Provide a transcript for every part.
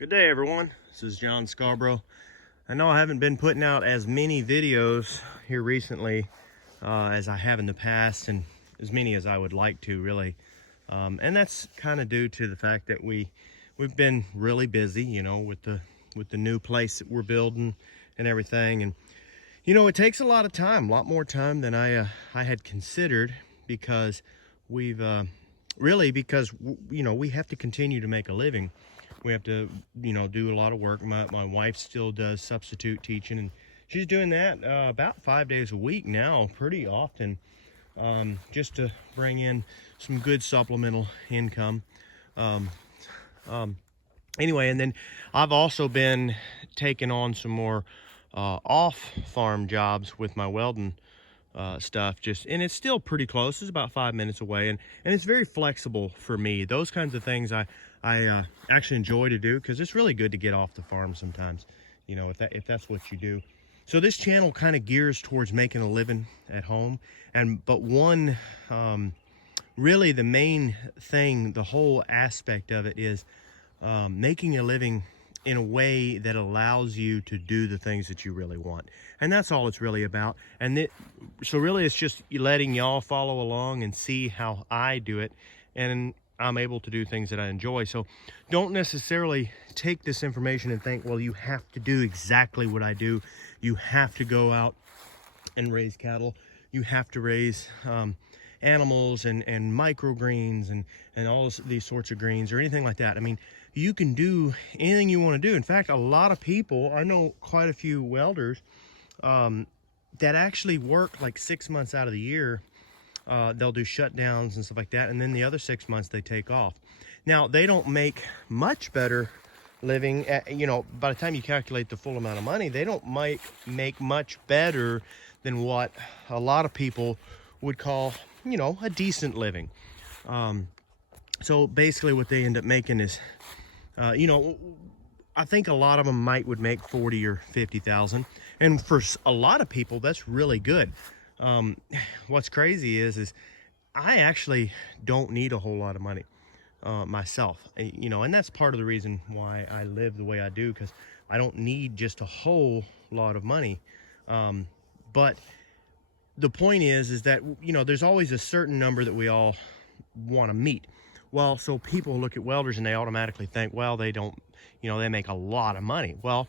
Good day, everyone. This is John Scarborough. I know I haven't been putting out as many videos here recently as I have in the past, and as many as I would like to, really. And that's kind of due to the fact that we've been really busy, you know, with the new place that we're building and everything. And you know, it takes a lot of time, a lot more time than I had considered, because we've because you know, we have to continue to make a living. We have to, you know, do a lot of work. My wife still does substitute teaching, and she's doing that about 5 days a week now, pretty often, just to bring in some good supplemental income. Anyway, and then I've also been taking on some more off-farm jobs with my welding stuff, and it's still pretty close. It's about 5 minutes away, and it's very flexible for me. Those kinds of things I actually enjoy to do, because it's really good to get off the farm sometimes, you know, if that's what you do. So this channel kind of gears towards making a living at home, but one really the main thing, the whole aspect of it is making a living in a way that allows you to do the things that you really want. And that's all it's really about. So really it's just letting y'all follow along and see how I do it, and I'm able to do things that I enjoy. So don't necessarily take this information and think, well, you have to do exactly what I do. You have to go out and raise cattle. You have to raise animals and microgreens and all these sorts of greens or anything like that. I mean, you can do anything you want to do. In fact, a lot of people, I know quite a few welders that actually work like 6 months out of the year. They'll do shutdowns and stuff like that, and then the other 6 months they take off. Now, they don't make much better living you know, by the time you calculate the full amount of money, they don't make much better than what a lot of people would call, you know, a decent living. So basically what they end up making is, you know, I think a lot of them would make 40 or 50,000, and for a lot of people that's really good. What's crazy is I actually don't need a whole lot of money myself, you know, and that's part of the reason why I live the way I do, because I don't need just a whole lot of money. But the point is that, you know, there's always a certain number that we all want to meet. Well, so people look at welders and they automatically think, well, they don't, you know, they make a lot of money. Well,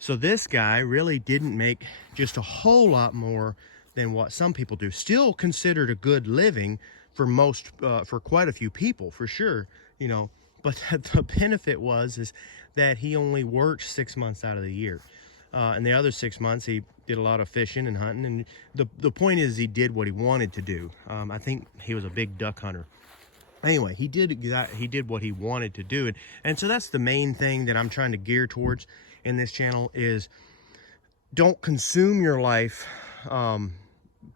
so this guy really didn't make just a whole lot more than what some people do. Still considered a good living for most, for quite a few people, for sure, you know. But the benefit is that he only worked 6 months out of the year, and the other 6 months he did a lot of fishing and hunting. And the point is, he did what he wanted to do. I think he was a big duck hunter. Anyway, he did what he wanted to do, and so that's the main thing that I'm trying to gear towards in this channel is don't consume your life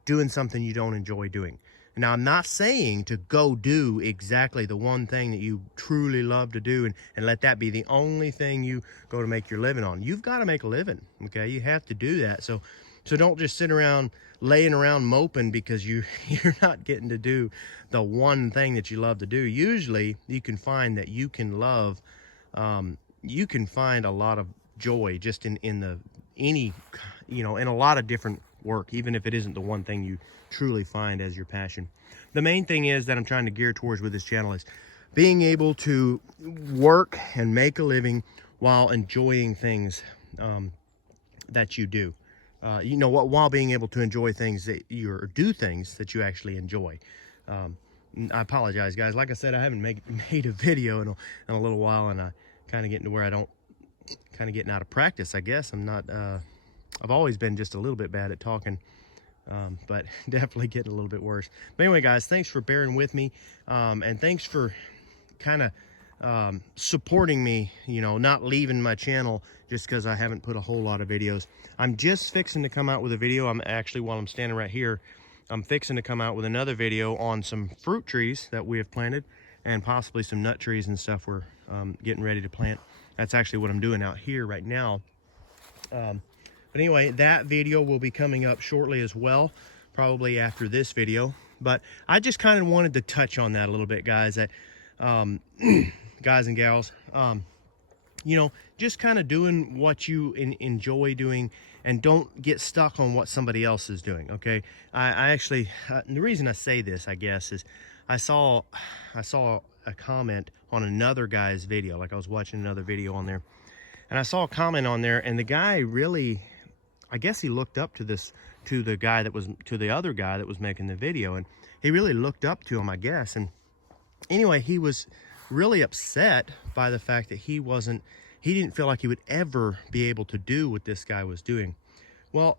doing something you don't enjoy doing. Now, I'm not saying to go do exactly the one thing that you truly love to do and let that be the only thing you go to make your living on. You've got to make a living, okay? You have to do that. So don't just sit around laying around moping because you're not getting to do the one thing that you love to do. Usually you can find that you can find a lot of joy just in a lot of different work, even if it isn't the one thing you truly find as your passion. The main thing is that I'm trying to gear towards with this channel is being able to work and make a living while enjoying things that you do. You know what, while being able to enjoy things that do things that you actually enjoy. I apologize, guys. Like I said, I haven't made a video in a little while, and I kind of getting to where I don't, kind of getting out of practice, I guess. I'm not, I've always been just a little bit bad at talking, but definitely getting a little bit worse. But anyway, guys, thanks for bearing with me, and thanks for kind of supporting me, you know, not leaving my channel just because I haven't put a whole lot of videos. I'm just fixing to come out with a video. I'm actually, while I'm standing right here, I'm fixing to come out with another video on some fruit trees that we have planted, and possibly some nut trees and stuff we're getting ready to plant. That's actually what I'm doing out here right now. But anyway, that video will be coming up shortly as well, probably after this video. But I just kind of wanted to touch on that a little bit, guys, that guys and gals, just kind of doing what you enjoy doing, and don't get stuck on what somebody else is doing. Okay. I actually, the reason I say this, I guess, is I saw, I saw a comment on another guy's video. Like, I was watching another video on there, and I saw a comment on there, and the guy really, I guess he looked up to the other guy that was making the video, and he really looked up to him, I guess. And anyway, he was really upset by the fact that he didn't feel like he would ever be able to do what this guy was doing. Well,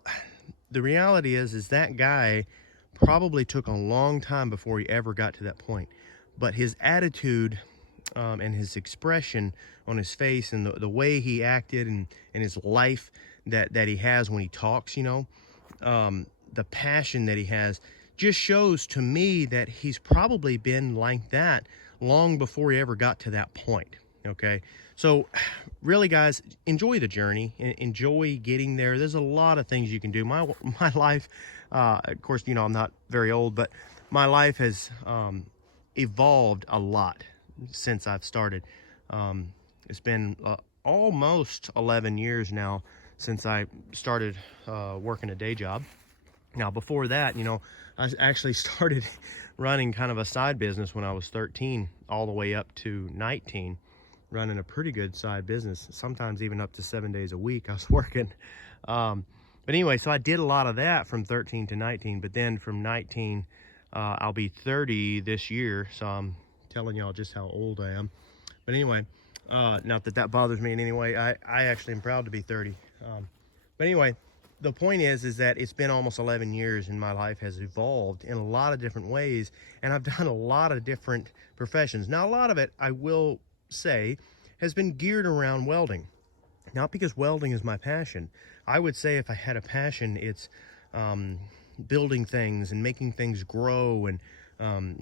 the reality is that guy probably took a long time before he ever got to that point. But his attitude, and his expression on his face, and the way he acted, and his life that he has when he talks, the passion that he has, just shows to me that he's probably been like that long before he ever got to that point. Okay. So really, guys, enjoy the journey, enjoy getting there. There's a lot of things you can do. My life, of course, I'm not very old, but my life has evolved a lot since I've started. It's been almost 11 years now since I started working a day job. Now, before that, I actually started running kind of a side business when I was 13, all the way up to 19, running a pretty good side business, sometimes even up to 7 days a week I was working. But anyway, so I did a lot of that from 13 to 19, but then from 19, I'll be 30 this year, so I'm telling y'all just how old I am. But anyway, not that bothers me in any way. I actually am proud to be 30. But anyway, the point is that it's been almost 11 years, and my life has evolved in a lot of different ways, and I've done a lot of different professions. Now, a lot of it, I will say, has been geared around welding. Not because welding is my passion. I would say if I had a passion, it's building things and making things grow, and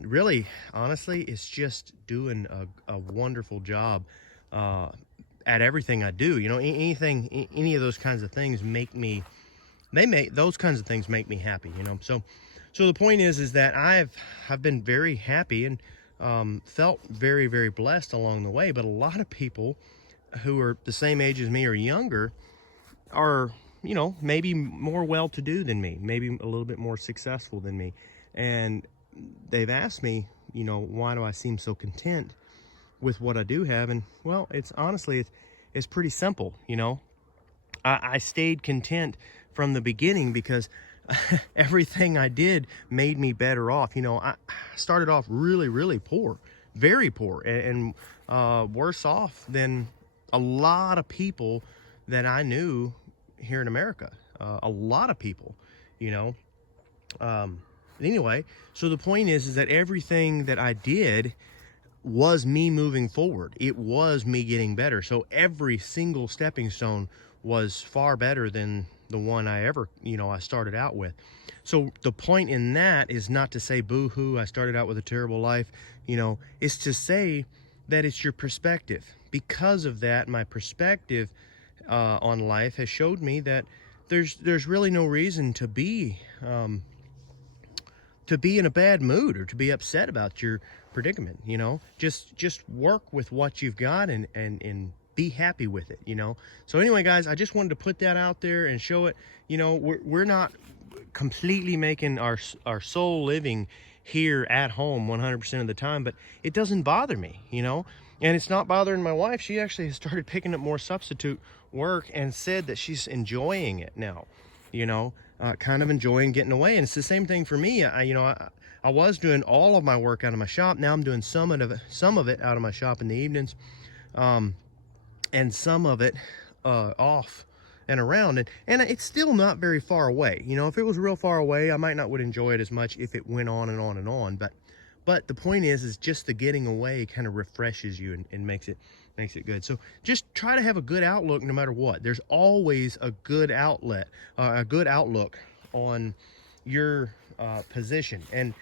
really, honestly, it's just doing a wonderful job at everything I do. Any of those kinds of things those kinds of things make me happy. So the point is that I've been very happy, and felt very, very blessed along the way. But a lot of people who are the same age as me or younger are, maybe more well-to-do than me, maybe a little bit more successful than me. And they've asked me, why do I seem so content with what I do have? And well, it's honestly, it's pretty simple. I stayed content from the beginning because everything I did made me better off. I started off really, really poor, very poor, and worse off than a lot of people that I knew here in America. A lot of people, anyway, so the point is that everything that I did was me moving forward. It was me getting better. So every single stepping stone was far better than the one I started out with. So the point in that is not to say boo-hoo, I started out with a terrible life. It's to say that it's your perspective. Because of that, my perspective on life has showed me that there's really no reason to be in a bad mood or to be upset about your predicament. Just work with what you've got, and be happy with it. So anyway, guys, I just wanted to put that out there and show it. We're not completely making our soul living here at home 100% of the time, but it doesn't bother me, and it's not bothering my wife. She actually has started picking up more substitute work and said that she's enjoying it now, kind of enjoying getting away. And it's the same thing for me. I was doing all of my work out of my shop. Now I'm doing some of it out of my shop in the evenings, and some of it off and around. And it's still not very far away. If it was real far away, I might not would enjoy it as much if it went on and on and on. But the point is just the getting away kind of refreshes you and makes it good. So just try to have a good outlook no matter what. There's always a good outlook on your position. And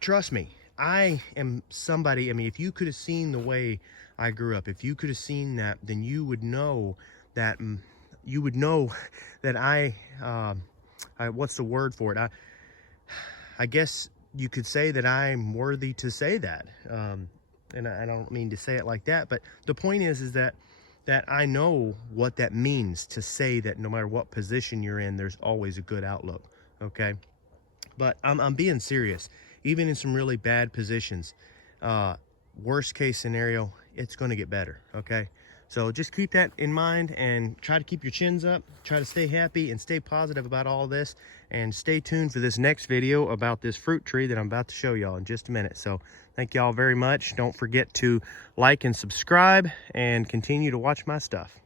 trust me, I am somebody, if you could have seen the way I grew up, if you could have seen that, then you would know that I what's the word for it? I guess you could say that I'm worthy to say that. And I don't mean to say it like that, but the point is that that I know what that means to say that no matter what position you're in, there's always a good outlook, okay? But I'm being serious. Even in some really bad positions, worst case scenario, it's going to get better, okay? So just keep that in mind and try to keep your chins up, try to stay happy and stay positive about all this, and stay tuned for this next video about this fruit tree that I'm about to show y'all in just a minute. So thank y'all very much. Don't forget to like and subscribe and continue to watch my stuff.